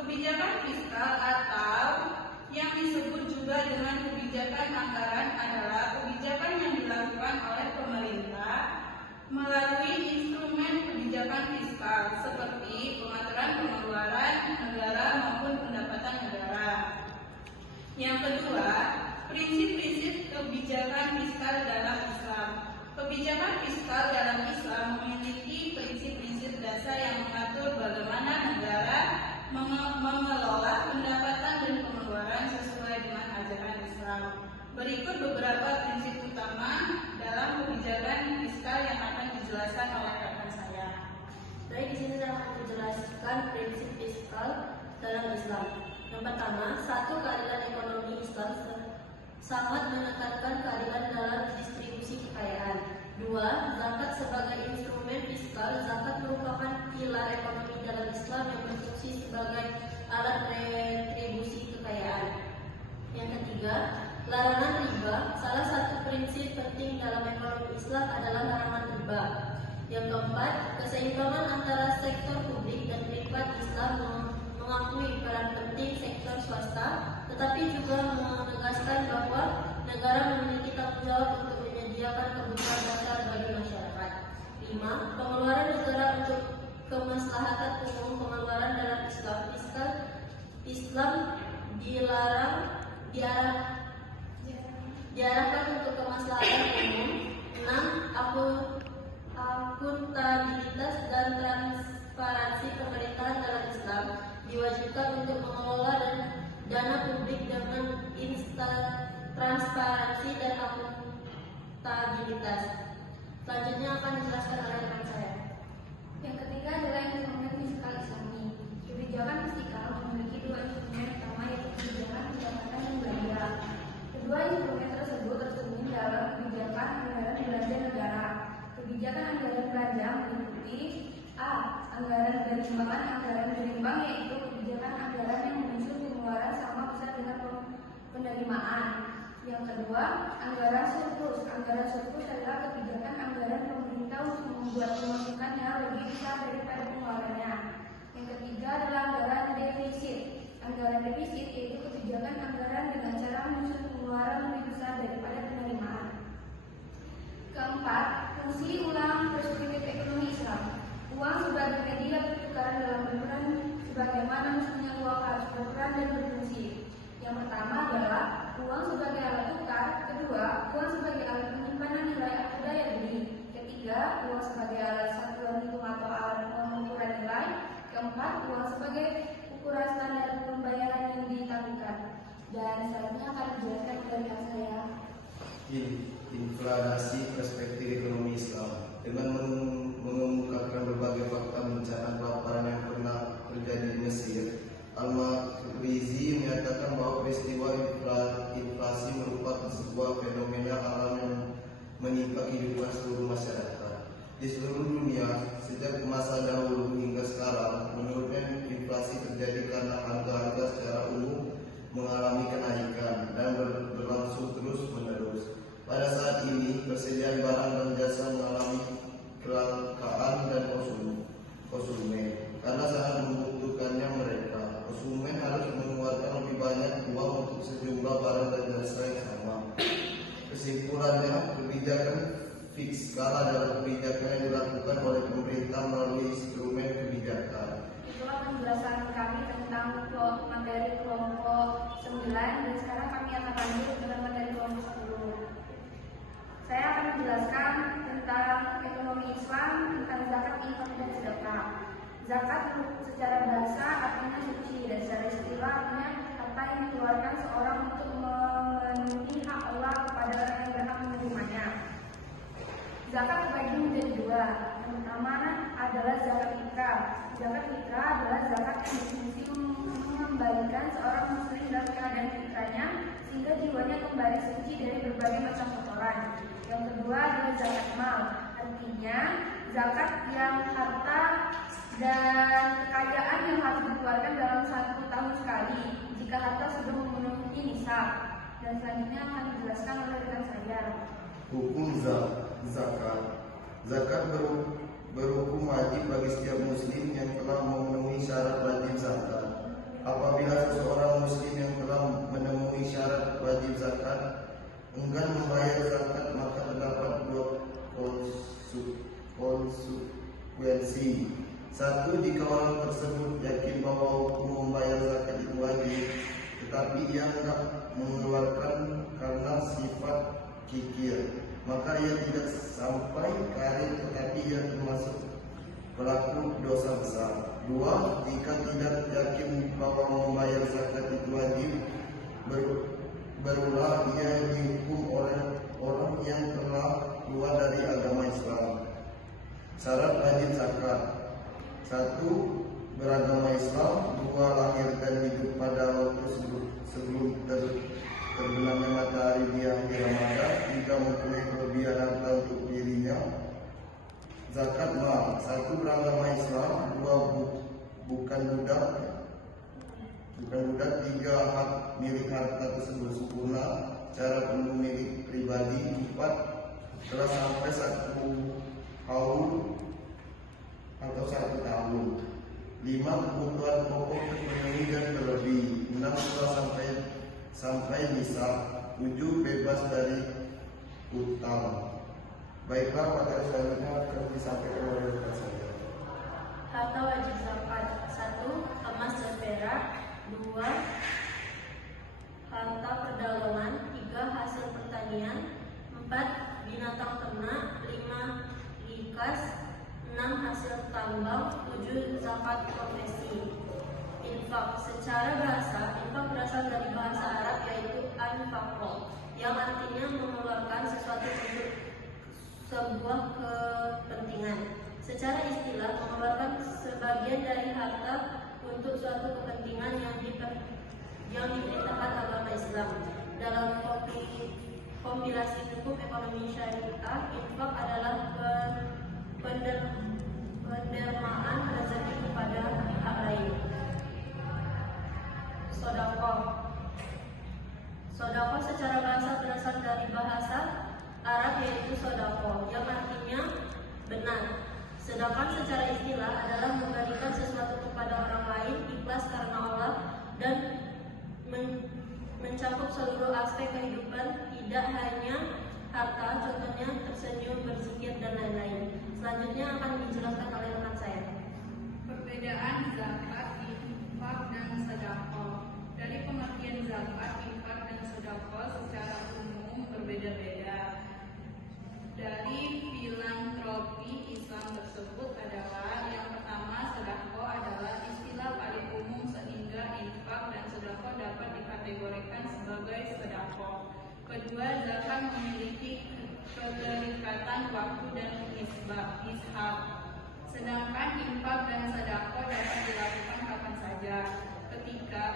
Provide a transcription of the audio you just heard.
Kebijakan fiskal atau yang disebut juga dengan kebijakan anggaran adalah kebijakan yang dilakukan oleh pemerintah melalui instrumen kebijakan fiskal seperti pengaturan pengeluaran negara maupun pendapatan negara. Yang kedua, prinsip-prinsip kebijakan fiskal dalam Islam. Kebijakan fiskal dalam Islam memiliki prinsip-prinsip dasar yang mengatur bagaimana negara mengelola pendapatan dan pengeluaran sesuai dengan ajaran Islam. Berikut beberapa prinsip utama dalam kebijakan fiskal yang akan dijelaskan oleh rekan saya. Baik, di sini saya akan menjelaskan prinsip fiskal dalam Islam. Yang pertama, satu, keadilan ekonomi Islam sangat menekankan keadilan dalam distribusi kekayaan. Dua, zakat sebagai instrumen fiskal. Zakat merupakan pilar ekonomi dalam Islam yang berfungsi sebagai alat retribusi kekayaan. Yang ketiga, larangan riba. Salah satu prinsip penting dalam ekonomi Islam adalah larangan riba. Yang keempat, keseimbangan antara sektor publik dan privat. Islam mengakui peran penting sektor swasta, tetapi juga menegaskan bahwa negara memiliki tanggung jawab untuk menyediakan kebutuhan dasar bagi masyarakat. 5. Pengeluaran negara untuk kemaslahatan umum. Pengeluaran dalam Islam diarahkan untuk kemaslahatan umum. 6. Akuntabilitas dan transparansi pemerintahan dalam Islam diwajibkan untuk mengelola dana publik dengan transparansi dan akuntabilitas. Selanjutnya akan dijelaskan oleh rekan saya. Yang ketiga adalah instrumen fiskal Islami. Kebijakan fiskal memiliki dua instrumen utama, yaitu kebijakan pendapatan dan belanja. Kedua instrumen tersebut tercermin dalam kebijakan anggaran belanja negara. Kebijakan anggaran belanja meliputi A. Anggaran berimbangan. Anggaran berimbang yaitu kebijakan anggaran yang menyusun pengeluaran sama besar dengan penerimaan. Yang kedua, anggaran surplus. Anggaran surplus adalah kebijakan anggaran pemerintah untuk membuat pemasukan yang lebih besar daripada pengeluarannya. Yang ketiga adalah anggaran defisit. Anggaran defisit yaitu kebijakan anggaran dengan cara menyusun pengeluaran lebih besar daripada penerimaan. Keempat, fungsi ulang perspektif ekonomi Islam. Uang sebagai media pertukaran dalam berperan sebagaimana mestinya uang harus berperan dan berfungsi. Yang pertama adalah uang sebagai alat tukar. Kedua, uang sebagai alat penyimpanan nilai atau daya beli. Ketiga, uang sebagai alat satuan hitung atau alat pengukuran nilai. Keempat, uang sebagai ukuran standar pembayaran yang ditangguhkan. Dan selanjutnya akan dijelaskan oleh rekan saya. Inflasi perspektif ekonomi Islam dengan mengemukakan berbagai fakta bencana kelaparan yang pernah terjadi di Mesir. Al-Makrizi menyatakan bahwa peristiwa inflasi merupakan sebuah fenomena alam yang menimpa kehidupan seluruh masyarakat di seluruh dunia sejak masa dahulu hingga sekarang. Menurutnya, inflasi terjadi karena harga-harga secara umum mengalami kenaikan dan berlangsung terus-menerus. Pada saat ini, persediaan barang dan jasa mengalami kelangkaan dan konsumen karena sangat membutuhkannya mereka. Konsumen harus mengeluarkan lebih banyak uang untuk sejumlah barang dan jasa yang sama. Kesimpulannya, kebijakan fiskal adalah kebijakan yang dilakukan oleh pemerintah melalui instrumen kebijakan. Itulah penjelasan kami tentang materi kelompok 9, dan sekarang kami akan lanjut dengan materi kelompok 10. Saya akan menjelaskan tentang ekonomi Islam, tentang zakat, infak, dan sedekah. Zakat secara bahasa artinya suci, dan secara istilah artinya harta yang dikeluarkan seorang untuk memenuhi hak Allah kepada orang yang berhak menerimanya. Zakat terbagi menjadi dua. Yang pertama adalah zakat fitrah. Zakat fitrah adalah zakat yang berfungsi mengembalikan seorang muslim dalam keadaan fitrahnya sehingga jiwanya kembali suci dari berbagai macam kotoran. Yang kedua adalah zakat mal. Artinya zakat yang harta dan kekayaan yang harus dikeluarkan dalam 1 tahun sekali jika harta sudah memenuhi nisab. Dan selanjutnya akan dijelaskan oleh rekan saya. Hukum zakat. Zakat berhukum wajib bagi setiap muslim yang telah memenuhi syarat wajib zakat. muslim yang telah memenuhi syarat wajib zakat enggan membayar zakat, maka terdapat dua konsekuensi. Satu, jika orang tersebut yakin bahwa hukum membayar zakat itu wajib, tetapi ia hendak mengeluarkan karena sifat kikir, maka ia tidak sampai karir, tetapi ia termasuk pelaku dosa besar. Dua, jika tidak yakin bahwa membayar zakat itu wajib, berulah ia dihukum orang yang telah keluar dari agama Islam. Syarat wajib zakat: satu, beragama Islam. Dua, lahir dan hidup pada waktu sebelum terbenamnya matahari di akhir Ramadan. Tiga, mempunyai kelebihan harta untuk dirinya. Zakat mal: satu, beragama Islam. Dua, bukan budak. Tiga, hak milik harta tersebut sempurna, cara penuh milik pribadi. Empat, telah sampai 1 haul atau 1 tahun. 5, kebutuhan pokok terpenuhi dan terlebih. 6, telah sampai nisab. 7, bebas dari utang. Baiklah, materi selanjutnya akan disampaikan oleh rekan saya. Harta wajib zakat: 1. Emas dan perak. 2. Harta perdagangan. 3. Hasil pertanian. 4. Binatang ternak. 5. Likas. 6. Hasil tambang. 7. Zakat profesi. Infak: secara bahasa, infak berasal dari bahasa Arab yaitu anfaqo, yang artinya mengeluarkan sesuatu untuk sebuah kepentingan. Secara istilah, mengeluarkan sebagian dari harta untuk suatu kepentingan yang diperintahkan agama Islam. Dalam kompilasi hukum ekonomi syariah, infak adalah pendermaan rezeki kepada pihak lain. Sodako secara bahasa berasal dari bahasa Arab yaitu sodako, yang artinya benar. Sedangkan secara istilah adalah memberikan sesuatu kepada orang lain ikhlas karena Allah dan mencakup seluruh aspek kehidupan, tidak hanya harta, contohnya tersenyum, berzikir, dan lain-lain. Selanjutnya akan dijelaskan oleh rekan saya. Perbedaan zakat, infak, dan sedekah. Dari pengertian zakat, infak, dan sedekah secara umum berbeda-beda. Dari filantropi Islam tersebut adalah yang pertama, sedekah adalah istilah paling umum sehingga infak dan sedekah dapat dikategorikan sebagai sedekah. Kedua, zakat memiliki keterikatan waktu dan ishab. Sedangkan infak dan sedekah dapat dilakukan kapan saja. Ketiga,